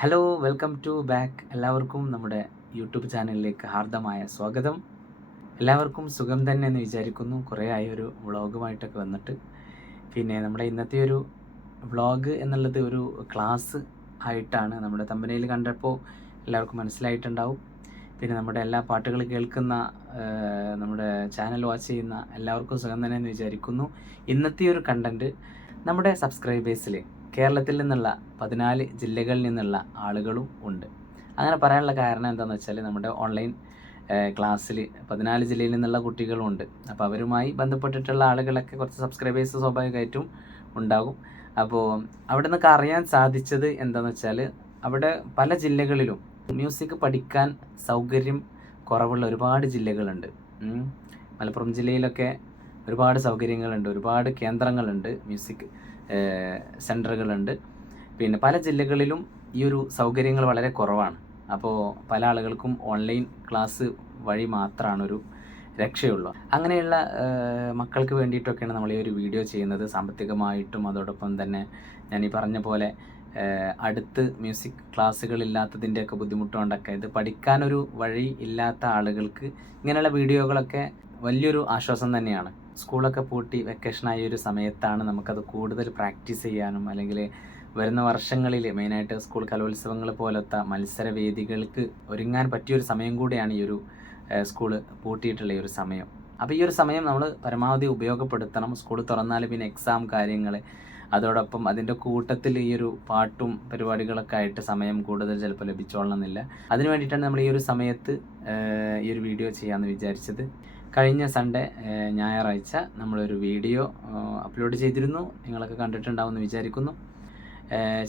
Hello welcome to back എല്ലാവർക്കും നമ്മുടെ YouTube ചാനലിലേക്ക് ഹാർദമായ സ്വാഗതം. എല്ലാവർക്കും സുഖം തന്നെ എന്ന് വിചാരിക്കുന്നു. കുറേ ആയി ഒരു വ്ളോഗുമായിട്ടൊക്കെ വന്നിട്ട്. പിന്നെ നമ്മുടെ ഇന്നത്തെ ഒരു വ്ളോഗ് എന്നുള്ളത് ഒരു ക്ലാസ് ആയിട്ടാണ് നമ്മുടെ തമ്പനയിൽ കണ്ടപ്പോൾ എല്ലാവർക്കും മനസ്സിലായിട്ടുണ്ടാവും. പിന്നെ നമ്മുടെ എല്ലാ പാട്ടുകൾ കേൾക്കുന്ന നമ്മുടെ ചാനൽ വാച്ച് ചെയ്യുന്ന എല്ലാവർക്കും സുഖം തന്നെ എന്ന് വിചാരിക്കുന്നു. ഇന്നത്തെ ഒരു കണ്ടന്റ് നമ്മുടെ സബ്സ്ക്രൈബേഴ്സിൽ കേരളത്തിൽ നിന്നുള്ള പതിനാല് ജില്ലകളിൽ നിന്നുള്ള ആളുകളും ഉണ്ട്. അങ്ങനെ പറയാനുള്ള കാരണം എന്താണെന്ന് വെച്ചാൽ നമ്മുടെ ഓൺലൈൻ ക്ലാസ്സിൽ പതിനാല് ജില്ലയിൽ നിന്നുള്ള കുട്ടികളും ഉണ്ട്. അപ്പോൾ അവരുമായി ബന്ധപ്പെട്ടിട്ടുള്ള ആളുകളൊക്കെ കുറച്ച് സബ്സ്ക്രൈബേഴ്സ് സ്വാഭാവികമായിട്ടും ഉണ്ടാകും. അപ്പോൾ അവിടെ നിന്നൊക്കെ അറിയാൻ സാധിച്ചത് എന്താണെന്ന് വെച്ചാൽ അവിടെ പല ജില്ലകളിലും മ്യൂസിക് പഠിക്കാൻ സൗകര്യം കുറവുള്ള ഒരുപാട് ജില്ലകളുണ്ട്. മലപ്പുറം ജില്ലയിലൊക്കെ ഒരുപാട് സൗകര്യങ്ങളുണ്ട്. ഒരുപാട് കേന്ദ്രങ്ങളുണ്ട് മ്യൂസിക് സെന്ററുകളുണ്ട് പിന്നെ പല ജില്ലകളിലും ഈ ഒരു സൗകര്യങ്ങൾ വളരെ കുറവാണ്. അപ്പോൾ പല ആളുകൾക്കും ഓൺലൈൻ ക്ലാസ് വഴി മാത്രമാണ് ഒരു രക്ഷയുള്ളൂ. അങ്ങനെയുള്ള മക്കൾക്ക് വേണ്ടിയിട്ടൊക്കെയാണ് നമ്മൾ ഈ ഒരു വീഡിയോ ചെയ്യുന്നത്. സാമ്പത്തികമായിട്ടും അതോടൊപ്പം തന്നെ ഞാൻ ഈ പറഞ്ഞ പോലെ അടുത്ത് മ്യൂസിക് ക്ലാസ്സുകളില്ലാത്തതിന്റെയൊക്കെ ബുദ്ധിമുട്ടുകൊണ്ടൊക്കെ ഇത് പഠിക്കാനൊരു വഴി ഇല്ലാത്ത ആളുകൾക്ക് ഇങ്ങനെയുള്ള വീഡിയോകളൊക്കെ വലിയൊരു ആശ്വാസം തന്നെയാണ്. സ്കൂളൊക്കെ പൂട്ടി വെക്കേഷനായ ഒരു സമയത്താണ് നമുക്കത് കൂടുതൽ പ്രാക്ടീസ് ചെയ്യാനും അല്ലെങ്കിൽ വരുന്ന വർഷങ്ങളിൽ മെയിനായിട്ട് സ്കൂൾ കലോത്സവങ്ങൾ പോലത്തെ മത്സരവേദികൾക്ക് ഒരുങ്ങാൻ പറ്റിയൊരു സമയം കൂടിയാണ് ഈ ഒരു സ്കൂൾ പൂട്ടിയിട്ടുള്ള ഈ ഒരു സമയം. അപ്പോൾ ഈ ഒരു സമയം നമ്മൾ പരമാവധി ഉപയോഗപ്പെടുത്തണം. സ്കൂൾ തുറന്നാൽ പിന്നെ എക്സാം കാര്യങ്ങൾ അതോടൊപ്പം അതിന്റെ കൂട്ടത്തിൽ ഈ ഒരു പാട്ടും പരിപാടികളൊക്കെ ആയിട്ട് സമയം കൂടുതൽ ചിലപ്പോൾ ലഭിച്ചോളണമെന്നില്ല. അതിന് വേണ്ടിയിട്ടാണ് നമ്മൾ ഈ ഒരു സമയത്ത് ഈ ഒരു വീഡിയോ ചെയ്യാമെന്ന് വിചാരിച്ചത്. കഴിഞ്ഞ സൺഡേ ഞായറാഴ്ച നമ്മളൊരു വീഡിയോ അപ്ലോഡ് ചെയ്തിരുന്നു. നിങ്ങളൊക്കെ കണ്ടിട്ടുണ്ടാവുമെന്ന് വിചാരിക്കുന്നു.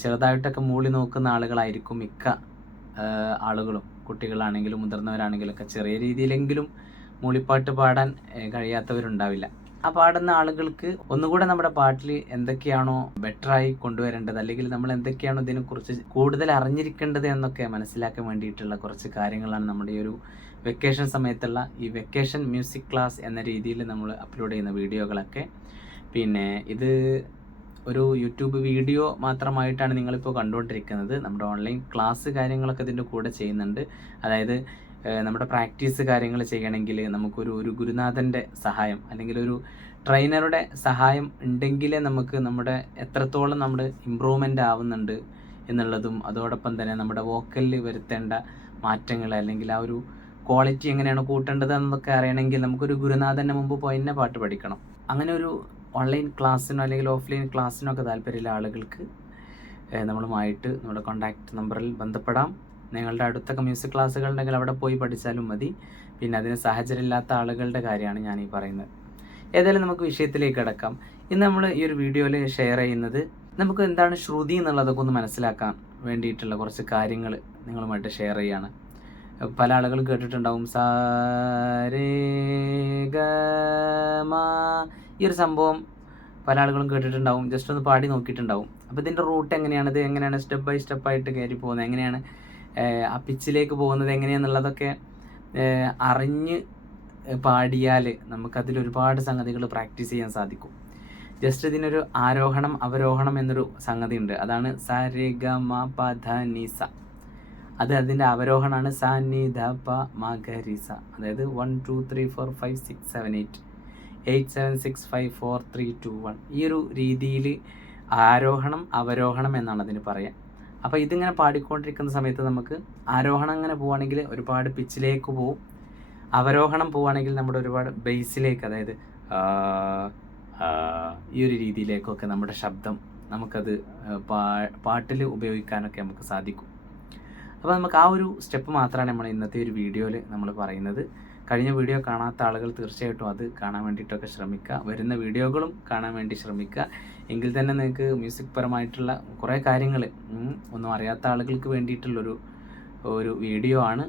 ചെറുതായിട്ടൊക്കെ മൂളി നോക്കുന്ന ആളുകളായിരിക്കും മിക്ക ആളുകളും. കുട്ടികളാണെങ്കിലും മുതിർന്നവരാണെങ്കിലും ഒക്കെ ചെറിയ രീതിയിലെങ്കിലും മൂളിപ്പാട്ട് പാടാൻ കഴിയാത്തവരുണ്ടാവില്ല. ആ പാടുന്ന ആളുകൾക്ക് ഒന്നുകൂടെ നമ്മുടെ പാട്ടിൽ എന്തൊക്കെയാണോ ബെറ്ററായി കൊണ്ടുവരേണ്ടത് അല്ലെങ്കിൽ നമ്മൾ എന്തൊക്കെയാണോ ഇതിനെക്കുറിച്ച് കൂടുതൽ അറിഞ്ഞിരിക്കേണ്ടത് എന്നൊക്കെ മനസ്സിലാക്കാൻ വേണ്ടിയിട്ടുള്ള കുറച്ച് കാര്യങ്ങളാണ് നമ്മുടെ ഈ ഒരു വെക്കേഷൻ സമയത്തുള്ള ഈ വെക്കേഷൻ മ്യൂസിക് ക്ലാസ് എന്ന രീതിയിൽ നമ്മൾ അപ്ലോഡ് ചെയ്യുന്ന വീഡിയോകളൊക്കെ. പിന്നെ ഇത് ഒരു യൂട്യൂബ് വീഡിയോ മാത്രമായിട്ടാണ് നിങ്ങളിപ്പോൾ കണ്ടുകൊണ്ടിരിക്കുന്നത്. നമ്മുടെ ഓൺലൈൻ ക്ലാസ് കാര്യങ്ങളൊക്കെ ഇതിന്റെ കൂടെ ചെയ്യുന്നുണ്ട്. അതായത് നമ്മുടെ പ്രാക്ടീസ് കാര്യങ്ങൾ ചെയ്യണമെങ്കിൽ നമുക്കൊരു ഒരു ഗുരുനാഥന്റെ സഹായം അല്ലെങ്കിൽ ഒരു ട്രെയിനറുടെ സഹായം ഉണ്ടെങ്കിലേ നമുക്ക് നമ്മുടെ എത്രത്തോളം നമ്മൾ ഇമ്പ്രൂവ്മെന്റ് ആവുന്നുണ്ട് എന്നുള്ളതും അതോടൊപ്പം തന്നെ നമ്മുടെ വോക്കലിൽ വരുത്തേണ്ട മാറ്റങ്ങൾ അല്ലെങ്കിൽ ആ ഒരു ക്വാളിറ്റി എങ്ങനെയാണ് കൂട്ടേണ്ടത് എന്നൊക്കെ അറിയണമെങ്കിൽ നമുക്കൊരു ഗുരുനാഥന്റെ മുമ്പ് പോയി തന്നെ പാട്ട് പഠിക്കണം. അങ്ങനെ ഒരു ഓൺലൈൻ ക്ലാസ്സിനോ അല്ലെങ്കിൽ ഓഫ്ലൈൻ ക്ലാസ്സിനോ ഒക്കെ താല്പര്യമുള്ള ആളുകൾക്ക് നമ്മളുമായിട്ട് നമ്മുടെ കോൺടാക്റ്റ് നമ്പറിൽ ബന്ധപ്പെടാം. നിങ്ങളുടെ അടുത്തൊക്കെ മ്യൂസിക് ക്ലാസ്സുകൾ ഉണ്ടെങ്കിൽ അവിടെ പോയി പഠിച്ചാലും മതി. പിന്നെ അതിന് സാഹചര്യമില്ലാത്ത ആളുകളുടെ കാര്യമാണ് ഞാൻ ഈ പറയുന്നത്. ഏതായാലും നമുക്ക് വിഷയത്തിലേക്ക് കിടക്കാം. ഇന്ന് നമ്മൾ ഈ ഒരു വീഡിയോയിൽ ഷെയർ ചെയ്യുന്നത് നമുക്ക് എന്താണ് ശ്രുതി എന്നുള്ളതൊക്കെ ഒന്ന് മനസ്സിലാക്കാൻ വേണ്ടിയിട്ടുള്ള കുറച്ച് കാര്യങ്ങൾ നിങ്ങളുമായിട്ട് ഷെയർ ചെയ്യാണ്. പല ആളുകളും കേട്ടിട്ടുണ്ടാവും. സാ രേ ഗ മ. ഈ ഒരു സംഭവം പല ആളുകളും കേട്ടിട്ടുണ്ടാവും. ജസ്റ്റ് ഒന്ന് പാടി നോക്കിയിട്ടുണ്ടാവും. അപ്പോൾ ഇതിന്റെ റൂട്ട് എങ്ങനെയാണ്? ഇത് എങ്ങനെയാണ് സ്റ്റെപ്പ് ബൈ സ്റ്റെപ്പായിട്ട് കയറി പോകുന്നത്? എങ്ങനെയാണ് ആ പിച്ചിലേക്ക് പോകുന്നത്? എങ്ങനെയാണെന്നുള്ളതൊക്കെ അറിഞ്ഞ് പാടിയാൽ നമുക്കതിൽ ഒരുപാട് സംഗതികൾ പ്രാക്ടീസ് ചെയ്യാൻ സാധിക്കും. ജസ്റ്റ് ഇതിനൊരു ആരോഹണം അവരോഹണം എന്നൊരു സംഗതി ഉണ്ട് അതാണ് സ രെ ഗ അത് അതിന്റെ അവരോഹണമാണ് സാനി ധ പ മ ഗ അതായത് one two three four five six seven eight eight seven six five four three two one ഈ ഒരു രീതിയിൽ ആരോഹണം അവരോഹണം എന്നാണ് അതിന് പറയുക അപ്പോൾ ഇതിങ്ങനെ പാടിക്കൊണ്ടിരിക്കുന്ന സമയത്ത് നമുക്ക് ആരോഹണം അങ്ങനെ പോവുകയാണെങ്കിൽ ഒരുപാട് പിച്ചിലേക്ക് പോവും. അവരോഹണം പോവുകയാണെങ്കിൽ നമ്മുടെ ഒരുപാട് ബേസിലേക്ക് അതായത് ഈ ഒരു രീതിയിലേക്കൊക്കെ നമ്മുടെ ശബ്ദം നമുക്കത് പാ പാട്ടിൽ ഉപയോഗിക്കാനൊക്കെ നമുക്ക് സാധിക്കും. അപ്പോൾ നമുക്ക് ആ ഒരു സ്റ്റെപ്പ് മാത്രമാണ് നമ്മൾ ഇന്നത്തെ ഒരു വീഡിയോയിൽ നമ്മൾ പറയുന്നത്. കഴിഞ്ഞ വീഡിയോ കാണാത്ത ആളുകൾ തീർച്ചയായിട്ടും അത് കാണാൻ വേണ്ടിയിട്ടൊക്കെ ശ്രമിക്കുക. വരുന്ന വീഡിയോകളും കാണാൻ വേണ്ടി ശ്രമിക്കുക. എങ്കിൽ തന്നെ നിങ്ങൾക്ക് മ്യൂസിക് പരമായിട്ടുള്ള കുറേ കാര്യങ്ങൾ ഒന്നും അറിയാത്ത ആളുകൾക്ക് വേണ്ടിയിട്ടുള്ളൊരു ഒരു വീഡിയോ ആണ്.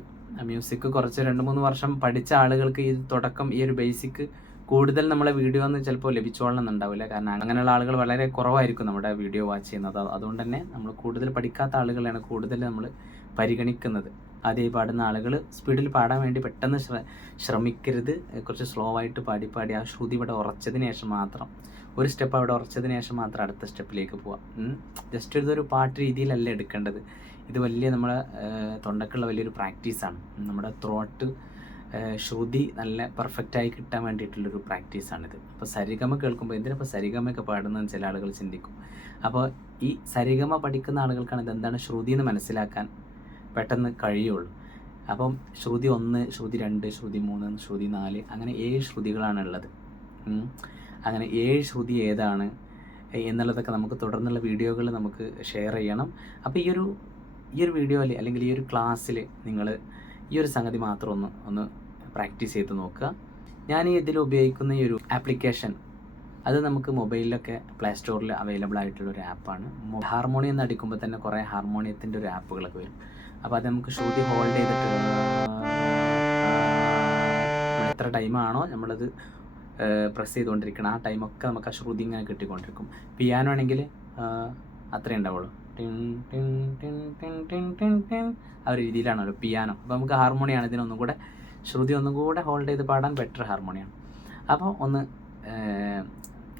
മ്യൂസിക് കുറച്ച് രണ്ട് മൂന്ന് വർഷം പഠിച്ച ആളുകൾക്ക് ഈ തുടക്കം ഈ ഒരു ബേസിക് കൂടുതൽ നമ്മളെ വീഡിയോ എന്ന് ചിലപ്പോൾ ലഭിച്ചോളണമെന്നുണ്ടാവില്ല കാരണം അങ്ങനെയുള്ള ആളുകൾ വളരെ കുറവായിരിക്കും നമ്മുടെ വീഡിയോ വാച്ച് ചെയ്യുന്നത്. അതുകൊണ്ട് തന്നെ നമ്മൾ കൂടുതൽ പഠിക്കാത്ത ആളുകളെയാണ് കൂടുതൽ നമ്മൾ പരിഗണിക്കുന്നത്. അതേ പാടുന്ന ആളുകൾ സ്പീഡിൽ പാടാൻ വേണ്ടി പെട്ടെന്ന് ശ്ര ശ്രമിക്കരുത്. കുറച്ച് സ്ലോ ആയിട്ട് പാടി പാടി ആ ശ്രുതി ഇവിടെ ഉറച്ചതിന് ശേഷം മാത്രം ഒരു സ്റ്റെപ്പ് അവിടെ ഉറച്ചതിന് ശേഷം മാത്രം അടുത്ത സ്റ്റെപ്പിലേക്ക് പോവാം. ജസ്റ്റ് ഇതൊരു പാട്ട് രീതിയിലല്ല എടുക്കേണ്ടത്. ഇത് വലിയ നമ്മളെ തൊണ്ടക്കുള്ള വലിയൊരു പ്രാക്ടീസാണ് നമ്മുടെ ത്രോട്ട് ശ്രുതി നല്ല പെർഫെക്റ്റായി കിട്ടാൻ വേണ്ടിയിട്ടുള്ളൊരു പ്രാക്ടീസാണിത് അപ്പോൾ സരിഗമ കേൾക്കുമ്പോൾ എന്തിനാ സരിഗമയൊക്കെ പാടുന്നതെന്ന് ചില ആളുകൾ ചിന്തിക്കും. അപ്പോൾ ഈ സരിഗമ പഠിക്കുന്ന ആളുകൾക്കാണ് ഇതെന്താണ് ശ്രുതി എന്ന് മനസ്സിലാക്കാൻ പെട്ടെന്ന് കഴിയുള്ളൂ. അപ്പം ശ്രുതി ഒന്ന് ശ്രുതി രണ്ട് ശ്രുതി മൂന്ന് ശ്രുതി നാല് അങ്ങനെ ഏഴ് ശ്രുതികളാണ് ഉള്ളത് അങ്ങനെ ഏഴ് ശ്രുതി ഏതാണ് എന്നുള്ളതൊക്കെ നമുക്ക് തുടർന്നുള്ള വീഡിയോകൾ നമുക്ക് ഷെയർ ചെയ്യണം. അപ്പോൾ ഈ ഒരു ഈ ഒരു വീഡിയോയിൽ അല്ലെങ്കിൽ ഈ ഒരു ക്ലാസ്സിൽ നിങ്ങൾ ഈ ഒരു സംഗതി മാത്രം ഒന്ന് ഒന്ന് പ്രാക്ടീസ് ചെയ്ത് നോക്കുക. ഞാൻ ഇതിൽ ഉപയോഗിക്കുന്ന ഈ ഒരു ആപ്ലിക്കേഷൻ അത് നമുക്ക് മൊബൈലിലൊക്കെ പ്ലേ സ്റ്റോറിൽ അവൈലബിൾ ആയിട്ടുള്ള ഒരു ആപ്പാണ് ഹാർമോണിയം എന്ന് അടിക്കുമ്പോൾ തന്നെ കുറേ ഹാർമോണിയത്തിന്റെ ഒരു ആപ്പുകളൊക്കെ വരും. അപ്പോൾ അത് നമുക്ക് ശ്രുതി ഹോൾഡ് ചെയ്തിട്ട് എത്ര ടൈമാണോ നമ്മളത് പ്രസ് ചെയ്തുകൊണ്ടിരിക്കണം ആ ടൈമൊക്കെ നമുക്ക് ആ ശ്രുതി ഇങ്ങനെ കിട്ടിക്കൊണ്ടിരിക്കും. പിയാനോ ആണെങ്കിൽ അത്രേ ഉണ്ടാവുള്ളൂ. ആ ഒരു രീതിയിലാണല്ലോ പിയാനോ അപ്പോൾ നമുക്ക് ഹാർമോണിയാണ് ഇതിനൊന്നും കൂടെ ശ്രുതി ഒന്നും കൂടെ ഹോൾഡ് ചെയ്ത് പാടാൻ ബെറ്റർ ഹാർമോണിയാണ് അപ്പോൾ ഒന്ന്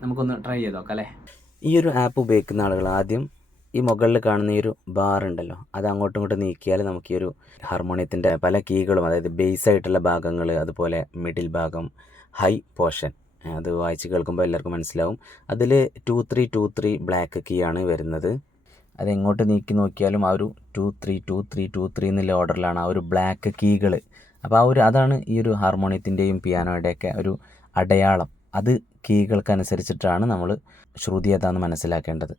നമുക്കൊന്ന് ട്രൈ ചെയ്ത് നോക്കാം അല്ലേ? ഈ ഒരു ആപ്പ് ഉപയോഗിക്കുന്ന ആളുകൾ ആദ്യം ഈ മുകളിൽ കാണുന്ന ഈ ഒരു ബാർ ഉണ്ടല്ലോ അത് അങ്ങോട്ടും ഇങ്ങോട്ടും നീക്കിയാൽ നമുക്ക് ഈ ഒരു ഹാർമോണിയത്തിന്റെ പല കീകളും അതായത് ബേസ് ആയിട്ടുള്ള ഭാഗങ്ങൾ അതുപോലെ മിഡിൽ ഭാഗം ഹൈ പോർഷൻ അത് വായിച്ച് കേൾക്കുമ്പോൾ എല്ലാവർക്കും മനസ്സിലാവും. അതിൽ two three two three black key ആണ് വരുന്നത്. അത് എങ്ങോട്ട് നീക്കി നോക്കിയാലും ആ ഒരു two three two three two three എന്നുള്ള ഓർഡറിലാണ് ആ ഒരു ബ്ലാക്ക് കീകൾ അപ്പോൾ ആ ഒരു അതാണ് ഈ ഒരു ഹാർമോണിയത്തിന്റെയും പിയാനോയുടെയൊക്കെ ഒരു അടയാളം. അത് കീകൾക്കനുസരിച്ചിട്ടാണ് നമ്മൾ ശ്രുതി ഏതാണെന്ന് മനസ്സിലാക്കേണ്ടത്.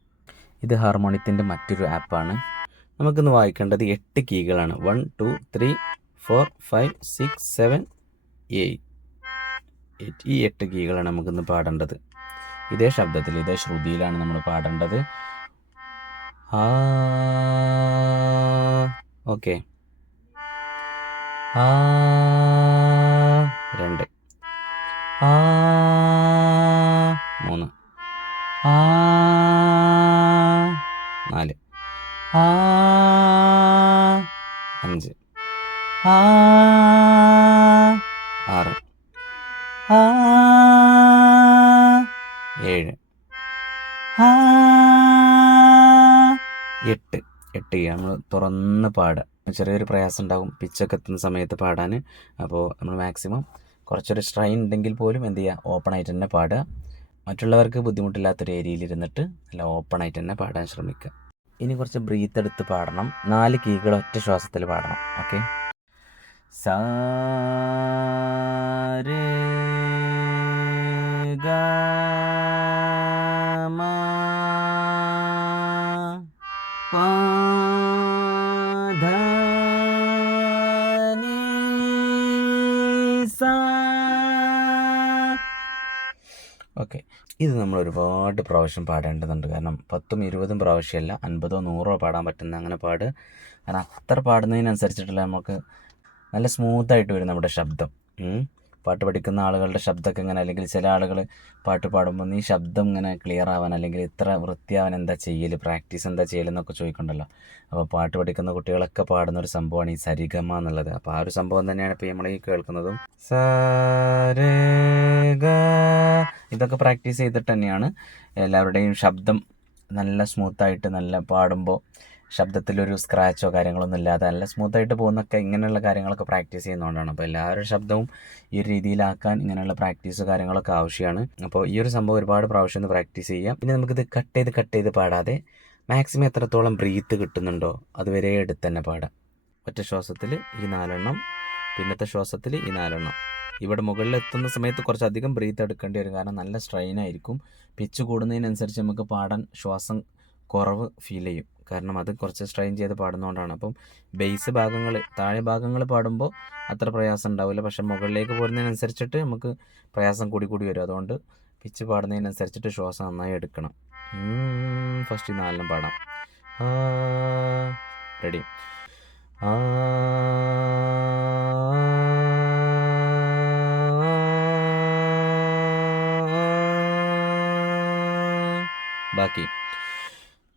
ഇത് ഹാർമോണിയത്തിന്റെ മറ്റൊരു ആപ്പാണ്. നമുക്കിന്ന് വായിക്കേണ്ടത് എട്ട് കീകളാണ്. One two three four five six seven eight ഈ എട്ട് കീകളാണ് നമുക്കിന്ന് പാടേണ്ടത്. ഇതേ ശബ്ദത്തിൽ ഇതേ ശ്രുതിയിലാണ് നമ്മൾ പാടേണ്ടത്. ആ ഓക്കെ. ആ രണ്ട്. എട്ട്. എട്ട് നമ്മൾ തുറന്ന് പാടുക. ചെറിയൊരു പ്രയാസം ഉണ്ടാകും. പിച്ചൊക്കെ എത്തുന്ന സമയത്ത് പാടാൻ. അപ്പോൾ നമ്മൾ മാക്സിമം കുറച്ചൊരു സ്ട്രൈൻ ഉണ്ടെങ്കിൽ പോലും എന്ത് ചെയ്യുക? ഓപ്പൺ ആയിട്ട് തന്നെ പാടുക. മറ്റുള്ളവർക്ക് ബുദ്ധിമുട്ടില്ലാത്തൊരു ഏരിയയിൽ ഇരുന്നിട്ട് നല്ല ഓപ്പൺ ആയിട്ട് തന്നെ പാടാൻ ശ്രമിക്കുക. ഇനി കുറച്ച് ബ്രീത്ത് എടുത്ത് പാടണം. നാല് കീകൾ ഒറ്റ ശ്വാസത്തിൽ പാടണം. ഓക്കെ സാ ഓക്കെ. ഇത് നമ്മൾ ഒരുപാട് പ്രാവശ്യം പാടേണ്ടതുണ്ട്. കാരണം പത്തും ഇരുപതും പ്രാവശ്യമല്ല അൻപതോ നൂറോ പാടാൻ പറ്റുന്ന അങ്ങനെ പാട്. കാരണം അത്ര പാടുന്നതിനനുസരിച്ചിട്ടുള്ള നമുക്ക് നല്ല സ്മൂത്തായിട്ട് വരും നമ്മുടെ ശബ്ദം. പാട്ട് പഠിക്കുന്ന ആളുകളുടെ ശബ്ദമൊക്കെ ഇങ്ങനെ അല്ലെങ്കിൽ ചില ആളുകൾ പാട്ട് പാടുമ്പോൾ നീ ശബ്ദം ഇങ്ങനെ ക്ലിയർ ആവാൻ അല്ലെങ്കിൽ ഇത്ര വൃത്തിയാവാൻ എന്താ ചെയ്യൽ പ്രാക്ടീസ് എന്താ ചെയ്യലെന്നൊക്കെ ചോദിക്കണ്ടല്ലോ. അപ്പോൾ പാട്ട് പഠിക്കുന്ന കുട്ടികളൊക്കെ പാടുന്ന ഒരു സംഭവമാണ് ഈ സരിഗമ എന്നുള്ളത്. അപ്പോൾ ആ ഒരു സംഭവം തന്നെയാണ് ഇപ്പോൾ നമ്മൾ ഈ കേൾക്കുന്നതും. സരഗ ഇതൊക്കെ പ്രാക്ടീസ് ചെയ്തിട്ട് തന്നെയാണ് എല്ലാവരുടെയും ശബ്ദം നല്ല സ്മൂത്തായിട്ട് നല്ല പാടുമ്പോൾ ശബ്ദത്തിലൊരു സ്ക്രാച്ചോ കാര്യങ്ങളൊന്നും ഇല്ലാതെ നല്ല സ്മൂത്തായിട്ട് പോകുന്നൊക്കെ ഇങ്ങനെയുള്ള കാര്യങ്ങളൊക്കെ പ്രാക്ടീസ് ചെയ്യുന്നതുകൊണ്ടാണ് അപ്പോൾ എല്ലാവരുടെ ശബ്ദവും ഈ ഒരു രീതിയിലാക്കാൻ ഇങ്ങനെയുള്ള പ്രാക്ടീസ് കാര്യങ്ങളൊക്കെ ആവശ്യമാണ് അപ്പോൾ ഈ ഒരു സംഭവം ഒരുപാട് പ്രാവശ്യം ഒന്ന് പ്രാക്ടീസ് ചെയ്യാം. പിന്നെ നമുക്കിത് കട്ട് ചെയ്ത് കട്ട് ചെയ്ത് പാടാതെ മാക്സിമം എത്രത്തോളം ബ്രീത്ത് കിട്ടുന്നുണ്ടോ അതുവരെ എടുത്ത് തന്നെ പാടാം. ഒറ്റ ശ്വാസത്തിൽ ഈ നാലെണ്ണം പിന്നത്തെ ശ്വാസത്തിൽ ഈ നാലെണ്ണം. ഇവിടെ മുകളിൽ എത്തുന്ന സമയത്ത് കുറച്ചധികം ബ്രീത്ത് എടുക്കേണ്ടി വരും. കാരണം നല്ല സ്ട്രെയിൻ ആയിരിക്കും. പിച്ച് കൂടുന്നതിനനുസരിച്ച് നമുക്ക് പാടാൻ ശ്വാസം കുറവ് ഫീൽ ചെയ്യും. കാരണം അത് കുറച്ച് സ്ട്രെയിൻ ചെയ്ത് പാടുന്നതുകൊണ്ടാണ് അപ്പം ബേസ് ഭാഗങ്ങൾ താഴെ ഭാഗങ്ങൾ പാടുമ്പോൾ അത്ര പ്രയാസം ഉണ്ടാവില്ല പക്ഷെ മുകളിലേക്ക് പോരുന്നതിനനുസരിച്ചിട്ട് നമുക്ക് പ്രയാസം കൂടി കൂടി വരും. അതുകൊണ്ട് പിച്ച് പാടുന്നതിനനുസരിച്ചിട്ട് ശ്വാസം നന്നായി എടുക്കണം. ഫസ്റ്റ് നാലിനും പാടാം. റെഡി ആ ബാക്കി.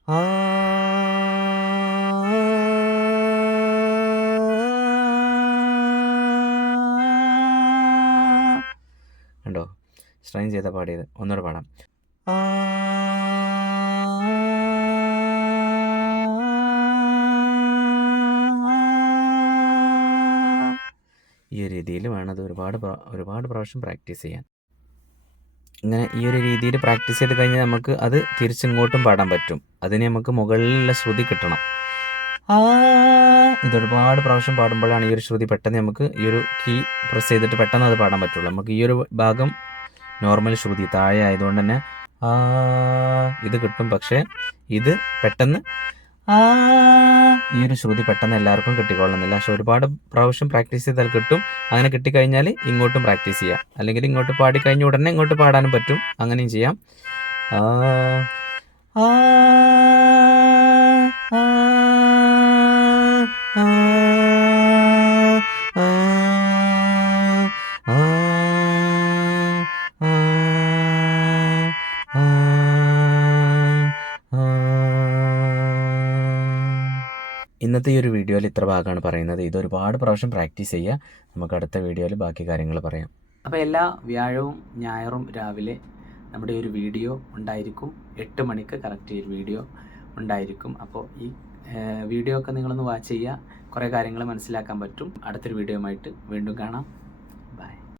ആ. കണ്ടോ? സ്ട്രെയിൻ ചെയ്ത പാടിയത്. ഒന്നുകൂടെ പാടാം. ഈ രീതിയിൽ വേണം അത് ഒരുപാട് ഒരുപാട് പ്രാവശ്യം പ്രാക്ടീസ് ചെയ്യാൻ. ഇങ്ങനെ ഈ ഒരു രീതിയിൽ പ്രാക്ടീസ് ചെയ്ത് കഴിഞ്ഞാൽ നമുക്ക് അത് തിരിച്ചിങ്ങോട്ടും പാടാൻ പറ്റും. അതിന് നമുക്ക് മുകളിലുള്ള ശ്രുതി കിട്ടണം. ഇതൊരുപാട് പ്രാവശ്യം പാടുമ്പോഴാണ് ഈ ഒരു ശ്രുതി പെട്ടെന്ന് നമുക്ക് ഈ ഒരു കീ പ്രസ് ചെയ്തിട്ട് പെട്ടെന്ന് അത് പാടാൻ പറ്റുള്ളൂ. നമുക്ക് ഈ ഒരു ഭാഗം നോർമൽ ശ്രുതി താഴെ ആയതുകൊണ്ട് തന്നെ ഇത് കിട്ടും. പക്ഷേ ഇത് പെട്ടെന്ന് ഈ ഒരു ശ്രുതി പെട്ടെന്ന് എല്ലാവർക്കും കിട്ടിക്കൊള്ളുന്നില്ല. പക്ഷെ ഒരുപാട് പ്രാവശ്യം പ്രാക്ടീസ് ചെയ്താൽ കിട്ടും. അങ്ങനെ കിട്ടിക്കഴിഞ്ഞാൽ ഇങ്ങോട്ടും പ്രാക്ടീസ് ചെയ്യാം. അല്ലെങ്കിൽ ഇങ്ങോട്ട് പാടിക്കഴിഞ്ഞ ഉടനെ ഇങ്ങോട്ട് പാടാനും പറ്റും. അങ്ങനെയും ചെയ്യാം. ആ. ആ. ഇന്നത്തെ ഈ ഒരു വീഡിയോയിൽ ഇത്ര ഭാഗമാണ് പറയുന്നത്. ഇത് ഒരുപാട് പ്രാവശ്യം പ്രാക്ടീസ് ചെയ്യുക. നമുക്ക് അടുത്ത വീഡിയോയിൽ ബാക്കി കാര്യങ്ങൾ പറയാം. അപ്പോൾ എല്ലാ വ്യാഴവും ഞായറും രാവിലെ നമ്മുടെ ഒരു വീഡിയോ ഉണ്ടായിരിക്കും. എട്ട് മണിക്ക് കറക്റ്റ് ഒരു വീഡിയോ ഉണ്ടായിരിക്കും. അപ്പോൾ ഈ വീഡിയോ ഒക്കെ നിങ്ങളൊന്ന് വാച്ച് ചെയ്യുക. കുറേ കാര്യങ്ങൾ മനസ്സിലാക്കാൻ പറ്റും. അടുത്തൊരു വീഡിയോയുമായിട്ട് വീണ്ടും കാണാം.